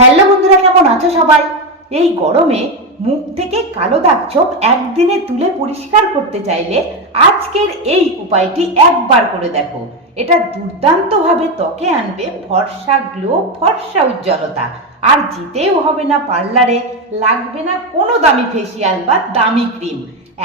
Hello বন্ধুরা, কেমন আছো সবাই? এই গরমে মুখ থেকে কালো দাগ ছোপ একদিনে তুলে পরিষ্কার করতে চাইলে আজকের এই উপায়টি একবার করে দেখো। এটা দুর্দান্ত ভাবে ত্বকে আনবে ফর্সা গ্লো, ফর্সা উজ্জ্বলতা। আর যেতেও হবে না পার্লারে, লাগবে না কোনো দামি ফেসিয়াল বা দামি ক্রিম।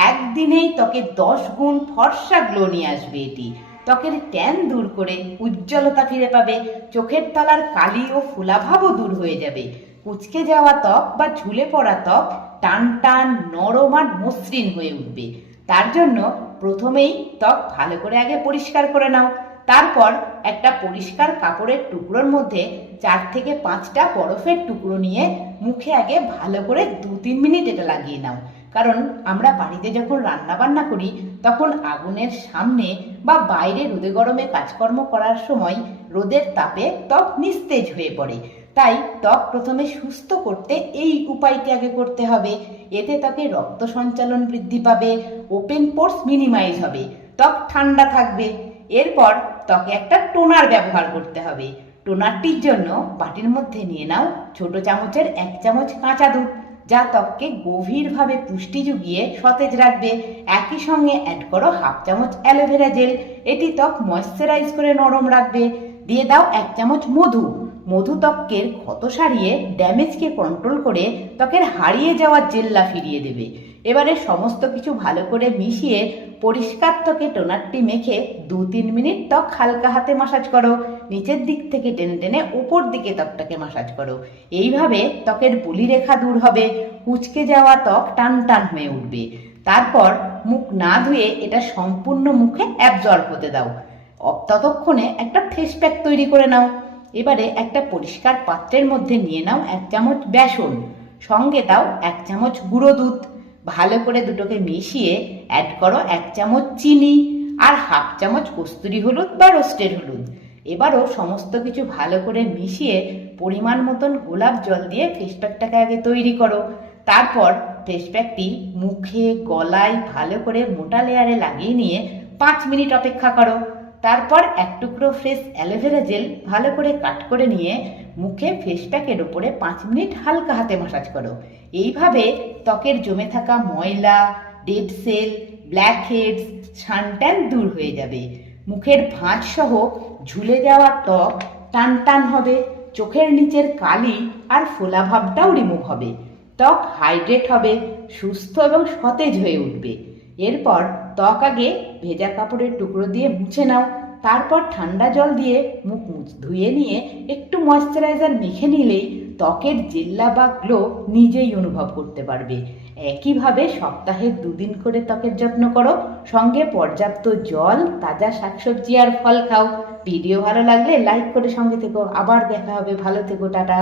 একদিনেই ত্বকে 10 গুণ ফর্সা গ্লো নিয়ে আসবে এটি। ত্বকের ট্যান দূর করে উজ্জ্বলতা ফিরে পাবে, চোখের তলার কালি ও ফোলাভাবও দূর হয়ে যাবে। কুঁচকে যাওয়া ত্বক বা ঝুলে পড়া ত্বক টান টান, নরম আর মসৃণ হয়ে উঠবে। তার জন্য প্রথমেই ত্বক ভালো করে আগে পরিষ্কার করে নাও। তারপর একটা পরিষ্কার কাপড়ের টুকরোর মধ্যে 4 থেকে 5টা বরফের টুকরো নিয়ে মুখে আগে ভালো করে 2-3 মিনিট এটা লাগিয়ে নাও। কারণ আমরা বাড়িতে যখন রান্না বান্না করি তখন আগুনের সামনে বা বাইরে রোদে গরমে কাজকর্ম করার সময় রোদের তাপে ত্বক নিস্তেজ হয়ে পড়ে। তাই ত্বক প্রথমে সুস্থ করতে এই উপায়টি আগে করতে হবে। এতে ত্বকে রক্ত সঞ্চালন বৃদ্ধি পাবে, ওপেন পোরস মিনিমাইজ হবে, ত্বক ঠান্ডা থাকবে। এরপর ত্বকে একটা টোনার ব্যবহার করতে হবে। টোনারটির জন্য বাটির মধ্যে নিয়ে নাও ছোট চামচের 1 চামচ কাঁচা দুধ, যা ত্বককে গভীরভাবে পুষ্টি জুগিয়ে সতেজ রাখবে। একই সঙ্গে অ্যাড করো 1/2 চামচ অ্যালোভেরা জেল, এটি ত্বক ময়শ্চারাইজ করে নরম রাখবে। দিয়ে দাও 1 চামচ মধু। মধু ত্বকের ক্ষত সারিয়ে ড্যামেজকে কন্ট্রোল করে ত্বকের হারিয়ে যাওয়া জেল্লা ফিরিয়ে দেবে। এবারে সমস্ত কিছু ভালো করে মিশিয়ে পরিষ্কার ত্বকে টোনারটি মেখে 2-3 মিনিট ত্বক হালকা হাতে মাসাজ করো। নিচের দিক থেকে টেনে টেনে উপর দিকে ত্বকটাকে মাসাজ করো। এইভাবে ত্বকের বলিরেখা দূর হবে, কুঁচকে যাওয়া ত্বক টান টান হয়ে উঠবে। তারপর মুখ না ধুয়ে এটা সম্পূর্ণ মুখে অ্যাবজর্ব হতে দাও। ততক্ষণে একটা ফেস প্যাক তৈরি করে নাও। এবারে একটা পরিষ্কার পাত্রের মধ্যে নিয়ে নাও 1 চামচ বেসন, সঙ্গে দাও 1 চামচ গুঁড়ো দুধ। ভালো করে দুটোকে মিশিয়ে অ্যাড করো 1 চামচ চিনি আর 1/2 চামচ কস্তুরি হলুদ বা রোস্টেড হলুদ। এবারও সমস্ত কিছু ভালো করে মিশিয়ে পরিমাণ মতন গোলাপ জল দিয়ে ফেস প্যাকটাকে আগে তৈরি করো। তারপর ফেস প্যাকটি মুখে, গলায় ভালো করে মোটা লেয়ারে লাগিয়ে নিয়ে 5 মিনিট অপেক্ষা করো। তারপর 1 টুকরো ফ্রেশ অ্যালোভেরা জেল ভালো করে কাট করে নিয়ে মুখে ফেস প্যাকের উপরে 5 মিনিট হালকা হাতে মাসাজ করো। এইভাবে ত্বকের জমে থাকা ময়লা, dead cell, blackheads, suntan দূর হয়ে যাবে। মুখের ভাঁজ সহ ঝুলে যাওয়া ত্বক টান টান হবে, চোখের নিচের কালি আর ফোলা ভাবটাও রিমুভ হবে। ত্বক হাইড্রেট হবে, সুস্থ এবং সতেজ হয়ে উঠবে। এরপর ত্বক আগে ভেজা কাপড়ের টুকরো দিয়ে মুছে নাও। তারপর ঠান্ডা জল দিয়ে মুখ ধুয়ে নিয়ে একটু ময়শ্চারাইজার মেখে নিলেই ত্বকের জেল্লা বা গ্লো নিজেই অনুভব করতে পারবে। একইভাবে সপ্তাহে 2 দিন করে ত্বকের যত্ন করো, সঙ্গে পর্যাপ্ত জল, তাজা শাকসবজি আর ফল খাও। ভিডিও ভালো লাগলে লাইক করে সঙ্গে থেকো। আবার দেখা হবে, ভালো থেকো, টাটা।